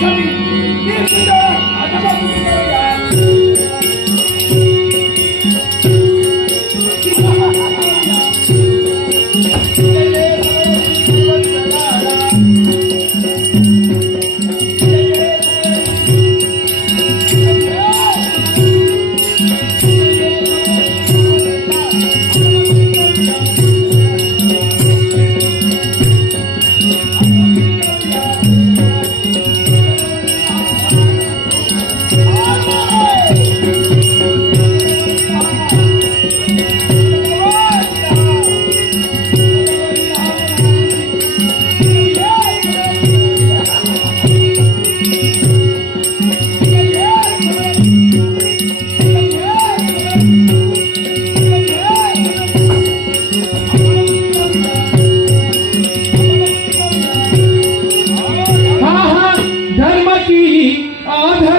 सभी ती सुद्धा आजोबाची 啊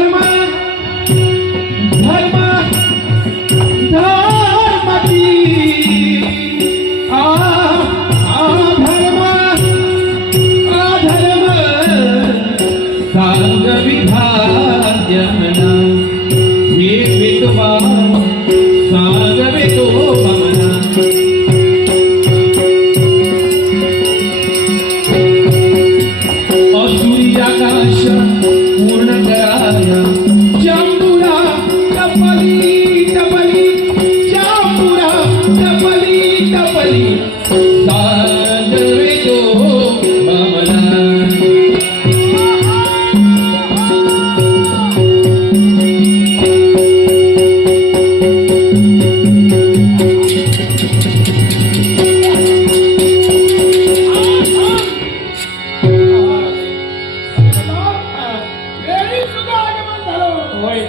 होय.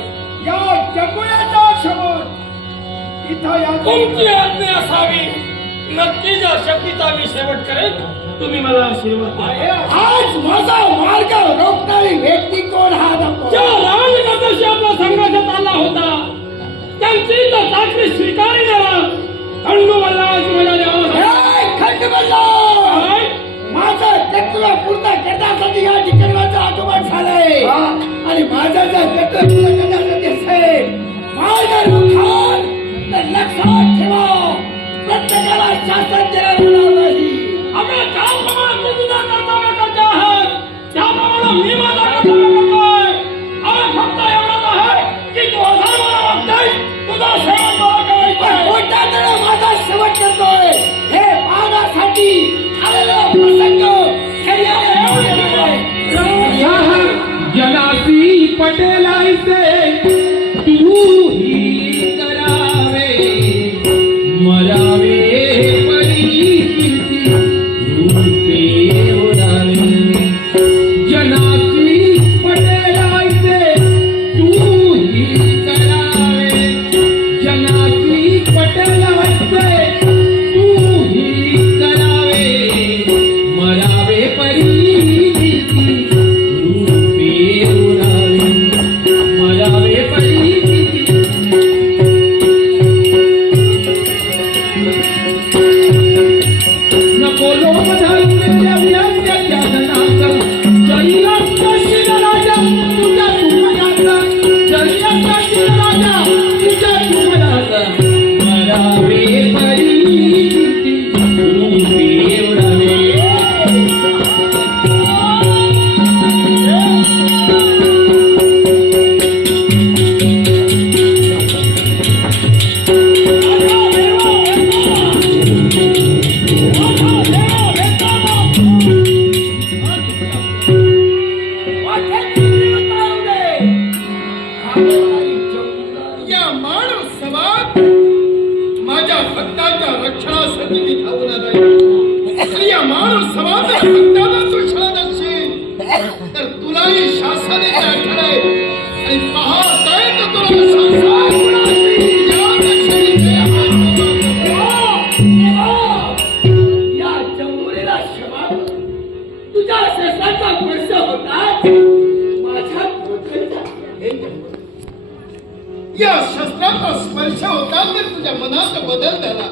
या जगुयाच्या समोर इथं या तुमची आज्ञा असावी. नक्कीच या शक्तीचा मी शेवट करेन. तुम्ही मला आशीर्वाद द्या. आज माझा मार्ग रोखणारी व्यक्ती कोण हा ज्या दाखव. राजमाताशी आपला संघर्षात आला होता त्यांची तर चाकरी स्वीकारी द्यावा खंडोबाला माझ्या देवा. खंडमल्ला माझं तत्व पूर्ण करण्यासाठी या ठिकाणाचं आगमन झालंय. आणि माझं You're not या शस्त्राचा स्पर्श होता तर तुझ्या मनात बदल झाला?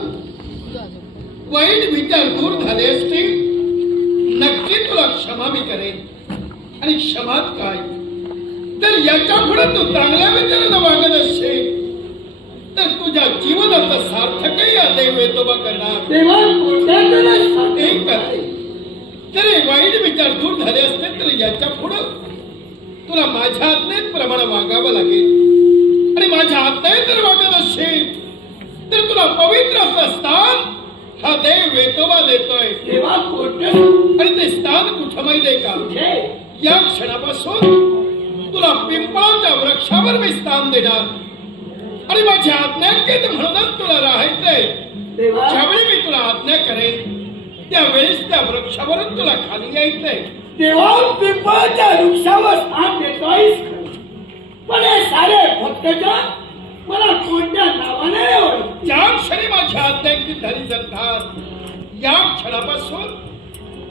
वाईट विचार दूर झाले असतील नक्की तुला क्षमा मी करेन. आणि क्षमात काय तर याच्यापुढे तू चांगल्या विचारानं वागत असशील. तर तुझ्या जीवनाचा सार्थकही या देव येतोबा करणार. तेव्हा. एक करते. हे वाईट विचार दूर झाले असते तर याच्या पुढं तुला माझ्या आज्ञेत प्रमाणे वागावं लागेल. आणि माझ्या आज्ञेत जर वागत असशील तर तुला पवित्र असं स्थान हा देव वेतोबा देतोय. आणि ते स्थान कुठं माहितीये का? हे या क्षणापासून तुला पिंपळाच्या वृक्षावर मी स्थान देणार. आणि माझी आज्ञांकित म्हणूनच तुला राहायचंय. ज्यावेळी मी तुला आज्ञा करेन त्यावेळेस त्या वृक्षावरून तुला खाली यायचंय. तेव्हा पिंपळाच्या वृक्षावर स्थान देतोयस पण हे सारे भक्तजन मला कोणत्या नावाने ज्या क्षणी माझ्या आज्ञांकित झाली जातात या क्षणापासून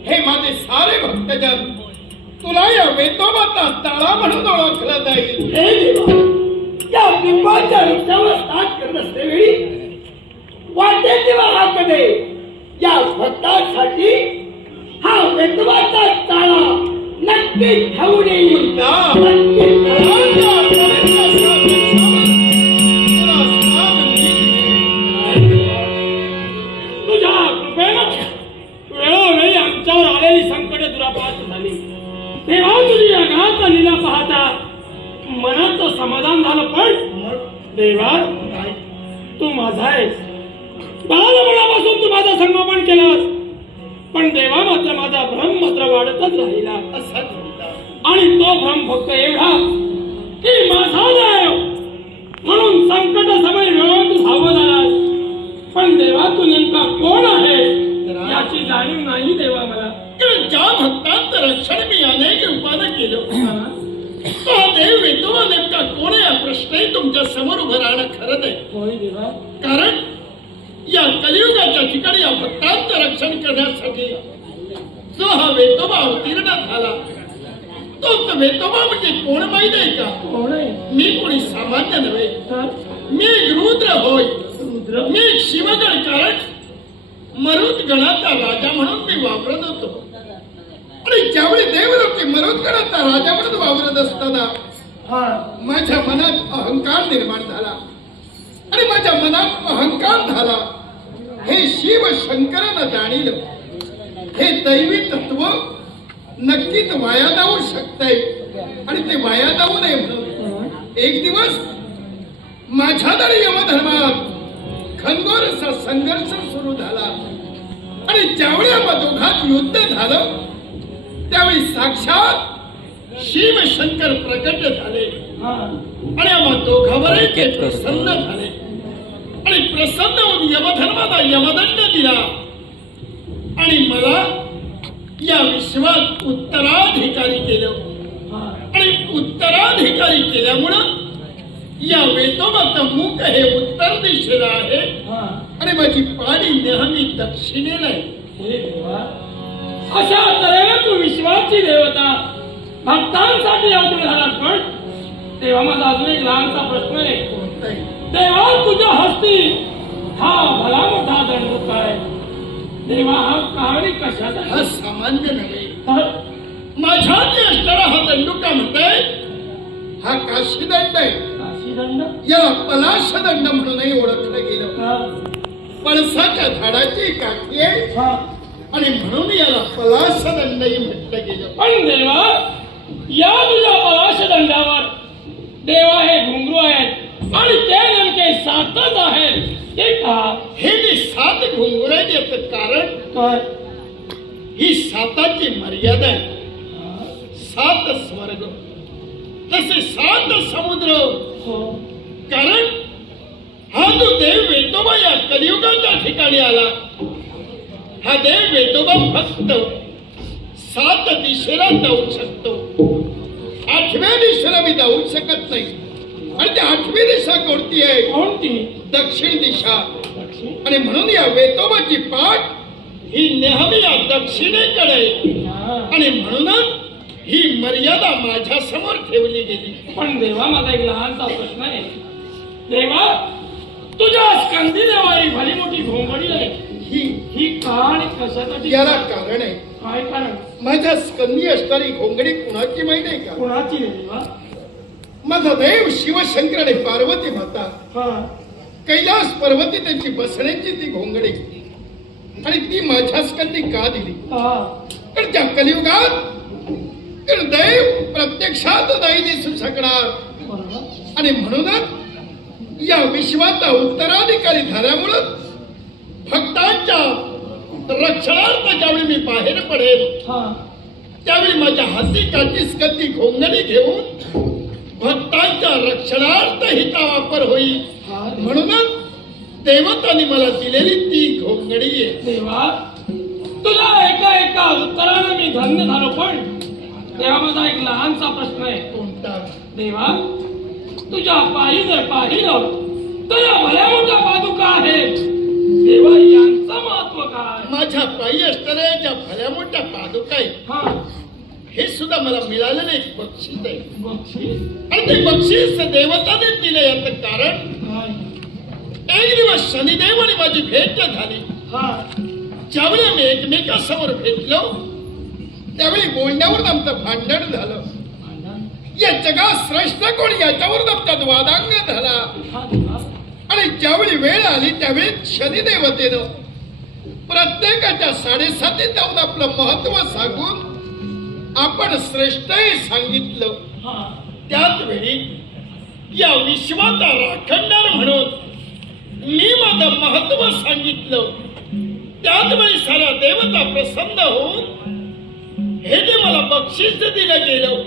हे माझे सारे भक्तजन तुला या वेतोबाचा ताळा म्हणून ओळखला जाईल. हे देवा या पिंपळाच्या वृक्षावर स्थान करत असतेवेळी वाटे तेव्हा हा कधे या भक्तासाठी हा वेतवाचा ताळा नक्की ठेवून येईल. नक्की ठेवून समाधान झालं पण देवा तू माझा आहेस. बालपणापासून तू माझा संगोपन केलास. पण देवा मात्र माझा भ्रम मात्र वाढतच राहिला असा आणि तो भ्रम फक्त एवढा की माझा देव म्हणून संकट समय मिळवून तू सावध आलास. पण देवा तू नेमका कोण आहे याची जाणीव नाही देवा मला. ज्या भक्तांचं रक्षण मी अनेक रूपानं केलं तुमच्यासमोर उभं राहणं होय देवा. कारण या कलियुगाच्या ठिकाणी या भक्तांचं रक्षण करण्यासाठी जो हा वेतोबा अवतीर्ण झाला तो वेतोबा म्हणजे कोण माहीत आहे का? मी कोणी सामान्य नव्हे. मी रुद्र होय. मी शिवगण कारण मरुत गणाचा राजा म्हणून मी वापरत होतो. आणि ज्यावेळी देवलोकी मरुत गणाचा राजा म्हणून वावरत असताना माझ्या मनात अहंकार निर्माण झाला. आणि माझ्या मनात अहंकार झाला. हे शिव शंकरानं जाणीलं. हे दैवी तत्व नक्कीच वाया जाऊ शकतंय. आणि ते वाया जाऊ नये म्हणून. एक दिवस माझ्या तरी यमधर्मात खंगोर संघर्ष सुरू झाला. आणि ज्यावेळी आम्हा दोघात युद्ध झालं त्यावेळी साक्षात शिव शंकर प्रकट आणि दोघांवरही ते प्रसन्न झाले. आणि प्रसन्न होऊन यमधर्माला यमदंड दिला. आणि मला या विश्वात उत्तराधिकारी केलं. हा आणि उत्तराधिकारी केल्यामुळं या वेतोबाचं मुख हे उत्तर दिशेला आहे. हा आणि माझी पाणी नेहमी दक्षिणेला आहे. अशा तऱ्हेने तू विश्वाची देवता? भक्तांसाठी अवतरण झाला पण? तेव्हा अजून एक लहानसा प्रश्न आहे देवा तुझ्या हस्ती हा भला मोठा दंड काय देवा हा। कहाणी कशाचा हा। सामान्य नव्हे माझ्या जे हा। दंडुका म्हणताय हा। काशीदंड आहे काशीदंड याला पलाशदंड म्हणूनही ओळखलं गेलं पळसाच्या झाडाची काठी आहे आणि म्हणून याला पलाशदंडही म्हटलं गेलं। पण देवा या तुझ्या पलाश दंडावर नेमके आहे. ते का हे जे सात घुंगुर आहेत याचं कारण काय? ही साताची मर्यादा आहे. सात स्वर्ग. तसे सात समुद्र. हो. कारण हा जो देव वेतोबा या कलियुगाच्या ठिकाणी आला हा देव वेतोबा फक्त सात दिशेला जाऊ शकतो. आठव्या दिशेला मी जाऊ शकत नाही. आणि ती आठवी दिशा कोणती आहे? कोणती? दक्षिण दिशा. आणि म्हणून या वेतोबाची पाठ ही नेहमी या दक्षिणेकडे आहे. आणि म्हणूनच ही मर्यादा माझ्यासमोर ठेवली गेली. पण देवा माझा एक लहानसा प्रश्न आहे. देवा तुझ्या स्कंदी देवा ही भली मोठी घोंगडी आहे. ही ही का आणि कशासाठी? याला कारण आहे. काय कारण? माझ्या स्कंदी असणारी घोंगडी कुणाची माहिती आहे का? कोणाची रे देवा? माझा देव शिवशंकर आणि पार्वती माता कैलास पर्वती त्यांची बसण्याची ती घोंगडी आणि ती माझ्या स्कंदी का दिली? तर त्या कलियुगात तर देव प्रत्यक्षात नाही दिसू शकणार आणि म्हणूनच या विश्वाचा उत्तराधिकारी झाल्यामुळं भक्तांच्या रक्षणार्थ ज्यावेळी मी बाहेर पडेल त्यावेळी माझ्या हाती काठी स्कंदी घोंगडी घेऊन रक्षणार्थ हिचा वापर होईल म्हणूनच देवतांनी मला दिलेली ती घोंगडी आहे. देवा तुझ्या एका एका उत्तरानं मी धन्य झालो पण तेव्हा माझा एक लहानसा प्रश्न आहे. कोणता? देवा तुझ्या पायी जर पाहिलं तर भल्या मोठ्या पादुका आहेत. देवा यांचं महत्त्व काय? माझ्या पायी असणाऱ्या ज्या भल्या मोठ्या पादुका आहेत हा. हे सुद्धा मला मिळालेलं एक बक्षीस आहे. आणि ते बक्षीस देवताने दिले याचं कारण एक दिवस शनिदेव आणि माझी भेट झाली. ज्यावेळी आम्ही एकमेकासमोर भेटलो त्यावेळी बोलण्यावर आमचं भांडण झालं. या जगात श्रेष्ठ कोण याच्यावर आमचा वादांग झाला. आणि ज्यावेळी वेळ आली त्यावेळी शनिदेवतेनं प्रत्येकाच्या साडेसाती जाऊन आपलं महत्त्व सांगून आपण श्रेष्ठही सांगितलं. त्याच वेळी या विश्वाचा राखणदार म्हणून मी माझं महत्त्व सांगितलं. त्याच वेळी साऱ्या देवता प्रसन्न होऊन हे जे मला बक्षीस दिलं गेलं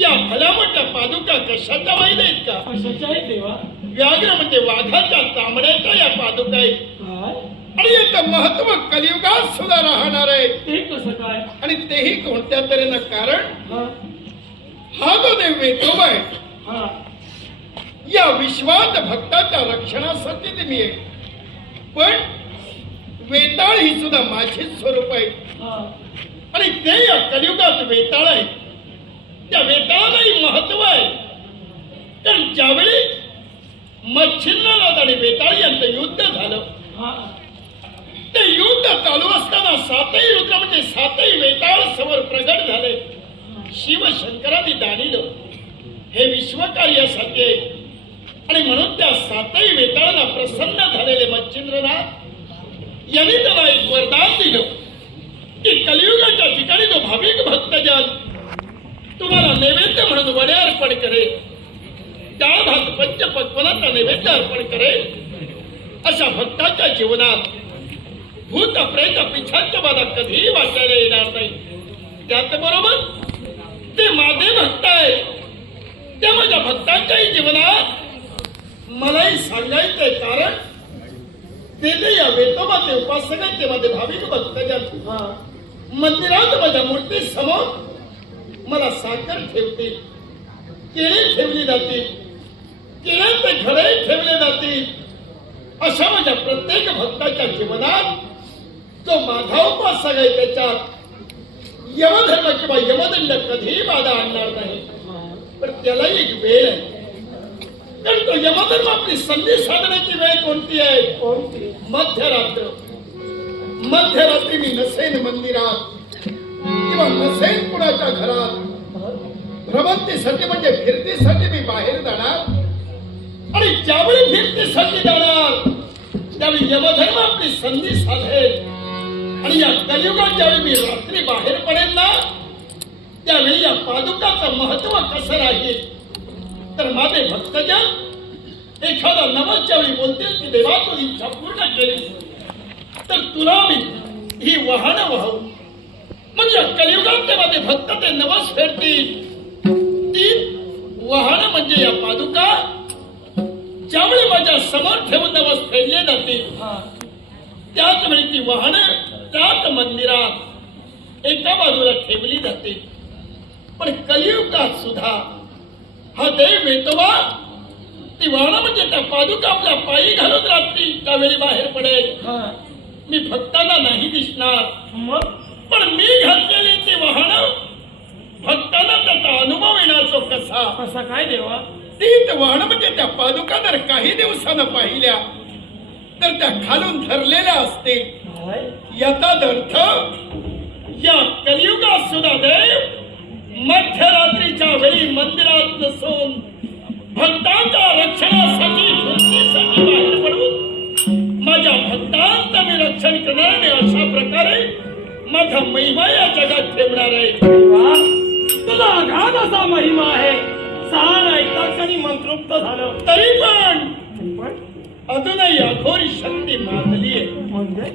या भल्या मोठ्या पादुका कशाच्या माहिती आहेत का? कशाचे आहे देवा? व्याघ्र म्हणजे वाघाच्या तांबड्याच्या या पादुका आहेत. आणि याचं महत्त्व कलियुगात सुद्धा राहणार आहे. ते कसं काय? आणि तेही कोणत्या तऱ्हेनं? कारण हा. हा जो देव वेतोबा आहे हा. या विश्वात भक्ताच्या रक्षणासाठी ते मी आहे. पण वेताळ ही सुद्धा माझीच स्वरूप आहे. हा. आणि ते या कलियुगात वेताळ आहे. त्या वेताळालाही महत्त्व आहे. तर ज्यावेळी मच्छिंद्रनाथ आणि वेताळ यांचं युद्ध झालं हा. ते युद्ध चालू असताना सातही रुद्र म्हणजे सातही वेताळ समोर प्रगट झाले. शिवशंकरांनी दानिलं. हे विश्वकार्य आहे आणि म्हणून त्या सातही वेताळांना प्रसन्न झालेले मच्छिंद्रनाथ यांनी त्याला एक वरदान दिलं. की कलियुगाच्या ठिकाणी तो भाविक भक्तजन तुम्हाला नैवेद्य म्हणून वडे अर्पण करेल. डाळ भात पंच नैवेद्य अर्पण करेल. अशा भक्ताच्या जीवनात भूत प्रेत पिछाच्या मला कधीही वाचायला येणार नाही. त्याचबरोबर ते माझे भक्त आहेत त्या माझ्या भक्तांच्याही जीवनात मलाही सांगायचंय कारण ते जे या वेतोबाचे उपासक आहेत ते माझे भाविक भक्तजन हा मंदिरात माझ्या मूर्ती समोर मला साखर ठेवतील केळी ठेवली जातील केळ्यांचे घरे ठेवले जातील अशा माझ्या प्रत्येक भक्ताच्या जीवनात जो माझा आहे त्याच्यात. यमधर्म किंवा यमदंड कधीही बाधा आणणार नाही. पण त्यालाही एक वेळ आहे. कारण तो यमधर्म आपली संधी साधण्याची वेळ कोणती आहे? कोणती? मध्यरात्र. मध्यरात्री मी नसेन मंदिरात. किंवा नसेन कुणाच्या घरात. भ्रमंतीसाठी म्हणजे फिरतीसाठी मी बाहेर जाणार. आणि ज्यावेळी फिरतीसाठी जाणार त्यावेळी यमधर्म आपली संधी साधेल. आणि या कलियुगात ज्यावेळी मी रात्री बाहेर पडेल ना त्यावेळी या पादुकाचं महत्त्व कसं राहील? तर माझे भक्तजन एखादा नवस ज्यावेळी बोलतील की देवा तू इच्छा पूर्ण केली तर तुला मी ही वाहन वाहू. म्हणजे कलियुगात ते माझे भक्त ते नवस फेडतील. ती वाहनं म्हणजे या पादुका ज्यावेळी माझ्यासमोर ठेवून नवस फेडले जातील. त्याच वेळी ती वाहनं त्याच मंदिरात एका बाजूला ठेवली जाते. पण कलियुगात सुद्धा हा देव वेतवा ती वाहनं म्हणजे त्या पादुका आपल्या पायी घालून रात्री त्यावेळी बाहेर पडेल. हा. मी भक्तांना नाही दिसणार. मग? पण मी घातलेली ती वाहनं भक्तांना त्याचा अनुभव येणार तो कसा? कसा काय देवा? तीच वाहनं म्हणजे त्या पादुका जर काही दिवसानं पाहिल्या तर त्या खालून धरलेल्या असतील. काय याचा अर्थ या कलियुगात सुद्धा देव मध्यरात्रीच्या वेळी मंदिरात नसून भक्तांच्या रक्षणासाठी फिरतीसाठी बाहेर पडून माझ्या भक्तांचं मी रक्षण करणार आणि अशा प्रकारे माझा महिमा या जगात ठेवणार आहे. तुझा अगाध असा महिमा आहे. सार ऐकताच आणि मंत्रोक्त झालं. तरी पण अजूनही अघोरी शक्ती आहे म्हणजे?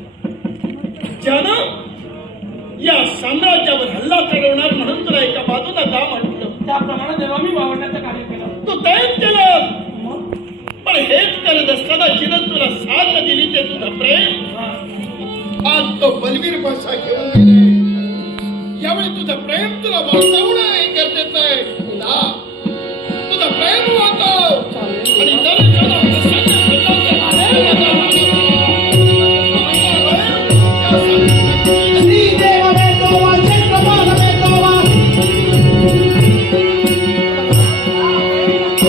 ज्यानं या साम्राज्यावर हल्ला करवणार म्हणून तुला एका बाजूला का म्हटलं? त्याप्रमाणे देवा मी वावरण्याचं कार्य केलं. तू तेच केलं. पण हेच करत असताना जिनं तुला साथ दिली ते तुझं प्रेम. आज तो बलवीर भाषा घेऊन गेले. यावेळी तुझं प्रेम तुला वाचवणं हे गरजेचं